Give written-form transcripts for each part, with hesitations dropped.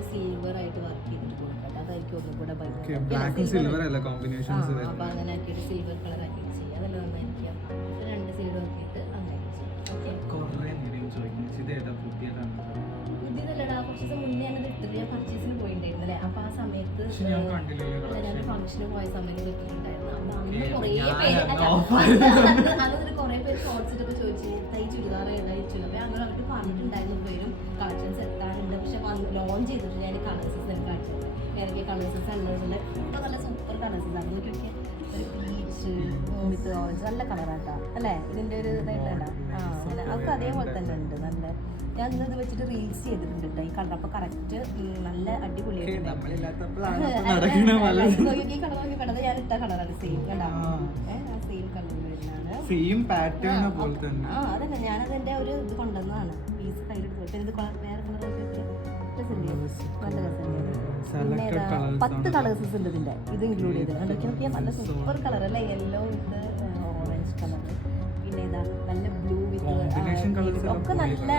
ഒരു സിൽവർ ആയിട്ട് വർക്ക് ചെയ്തിട്ട് കൊടുക്കട്ടെ, അതായിരിക്കും ഒന്നും കൂടെ ബ്ലാക്കും സിൽവർ അല്ല കോമ്പിനേഷൻസ്. അപ്പൊ അങ്ങനെ ആക്കിയിട്ട് സിൽവർ കളർ ആക്കിയിട്ട് ചെയ്യാം, അതല്ല നന്നായിരിക്കാം. രണ്ട് സൈഡ് നോക്കിയിട്ട് അങ്ങനെ പുതിയതല്ലടാ, കുറച്ച് ദിവസം മുന്നേ അങ്ങനെ ഇട്ടത് ഞാൻ പർച്ചേസിന് പോയിട്ടുണ്ടായിരുന്നല്ലേ. അപ്പൊ ആ സമയത്ത് ഞാൻ ഫംഗ്ഷന് പോയ സമയത്ത് ഇട്ടിട്ടുണ്ടായിരുന്നു. അപ്പൊ അന്ന് കുറേ പേര് അന്നൊരു കുറെ പേര് ഷോർട്സ് ഇട്ടൊക്കെ ചോദിച്ചു തൈ ചുരിദാർ ഏതായിച്ചു. അപ്പൊ അങ്ങനെ അവർക്ക് പറഞ്ഞിട്ടുണ്ടായിരുന്നു പേരും കളക്ഷൻസ് എത്താറുണ്ട്. പക്ഷെ ലോഞ്ച് ചെയ്തിട്ട് ഞാൻ കളേഴ്സസ് എനിക്ക് കാണിച്ചത് ഏതൊക്കെ കളേഴ്സസ് ഉള്ളതുകൊണ്ട് ഇപ്പൊ നല്ല സൂപ്പർ കളേഴ്സസ് ആണ്. നോക്കിയൊക്കെ ഒരു പീച്ച് വിത്ത് ഓറഞ്ച് നല്ല കളറാട്ടാ അല്ലേ, ഇതിന്റെ ഒരു ഇതായിട്ടല്ല. അങ്ങനെ അവർക്ക് അതേപോലെ തന്നെ ഉണ്ട്. നല്ല ഞാൻ ഇന്ന് ഇത് വെച്ചിട്ട് റീൽസ് ചെയ്തിട്ടുണ്ട് കേട്ടോ ഈ കളർ. അപ്പൊ കറക്റ്റ് നല്ല അടിപൊളിയായിട്ട് ഈ കളർ നോക്കി കണ്ടത് ഞാൻ ഇട്ട കളറാണ്. സെയിം കണ്ടാ സെയിം കളർ വരുന്നതാണ്, സെയിം പാറ്റേൺ പോലെ തന്നെ. അതന്നെ ഞാനത് എന്റെ ഒരു ഇത് കൊണ്ടുവന്നതാണ്, പീസ് കയ്യിലെടുത്ത്. ഇത് വേറെ കളർ നല്ല രസമുണ്ട്. 10 കളേഴ്സസ് ഉണ്ട് ഇതിന്റെ, ഇത് ഇൻക്ലൂഡ് ചെയ്ത് നോക്കിയാൽ നല്ല സൂപ്പർ കളർ അല്ലേ, യെല്ലോ വിത്ത് ഓറഞ്ച് കളർ. പിന്നെ ഇതാ നല്ല ബ്ലൂ വിത്ത് ഒക്കെ നല്ല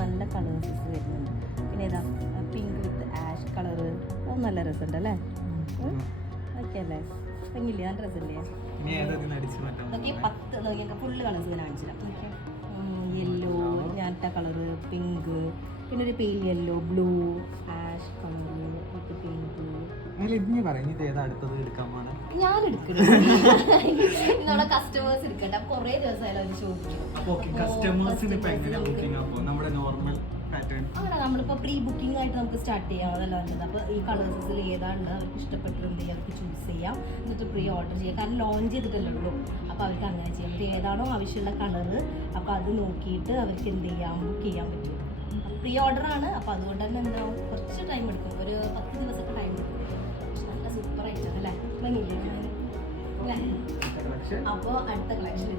നല്ല കളേഴ്സസ് വരുന്നുണ്ട്. പിന്നെ ഇതാ പിങ്ക് വിത്ത് ആഷ് കളറ്, അത് നല്ല രസമുണ്ട് അല്ലേ. ഓക്കെ അല്ലേ, ഭംഗിയില്ലേ, നല്ല രസമില്ലേ. നോക്കി 10 നോക്കിയൊക്കെ ഫുള്ള് കളേഴ്സ് ഞാൻ കാണിച്ചില്ല. നോക്കിയാൽ യെല്ലോ, ഞാനിട്ട കളറ് പിങ്ക്, പിന്നെ ഒരു pale yellow, blue, ash colour വിത്ത് പിങ്ക്. ഞാൻ എടുക്കുന്നത് നമ്മളെ കസ്റ്റമേഴ്സ് എടുക്കട്ടെ. അപ്പൊ കുറേ ദിവസമായാലും അവർ അങ്ങനെ നമ്മളിപ്പോ പ്രീ ബുക്കിംഗ് ആയിട്ട് നമുക്ക് സ്റ്റാർട്ട് ചെയ്യാം, അതല്ല നല്ലത്. അപ്പൊ ഈ കളേഴ്സിൽ ഏതാണ് അവർക്ക് ഇഷ്ടപ്പെട്ടത് എന്ത് ചെയ്യാം, അവർക്ക് ചൂസ് ചെയ്യാം, എന്നിട്ട് പ്രീ ഓർഡർ ചെയ്യാം. കാരണം ലോഞ്ച് ചെയ്തിട്ടല്ലേ ഉള്ളൂ, അപ്പൊ അവർക്ക് അങ്ങനെ ചെയ്യാം. അപ്പോൾ ഏതാണോ ആവശ്യമുള്ള കളറ് അപ്പൊ അത് നോക്കിയിട്ട് അവർക്ക് എന്ത് ചെയ്യാം, ബുക്ക് ചെയ്യാൻ പറ്റും. പ്രീ ഓർഡർ ആണ്, അപ്പൊ അതുകൊണ്ട് തന്നെ എന്താവും കുറച്ച് ടൈം എടുക്കും, ഒരു 10 ദിവസത്തെ ടൈം എടുക്കും. പക്ഷെ നല്ല സൂപ്പർ ആയിട്ടാണ് അല്ലേ, ഭംഗിയില്ലേ. അപ്പോൾ അടുത്ത കളക്ഷൻ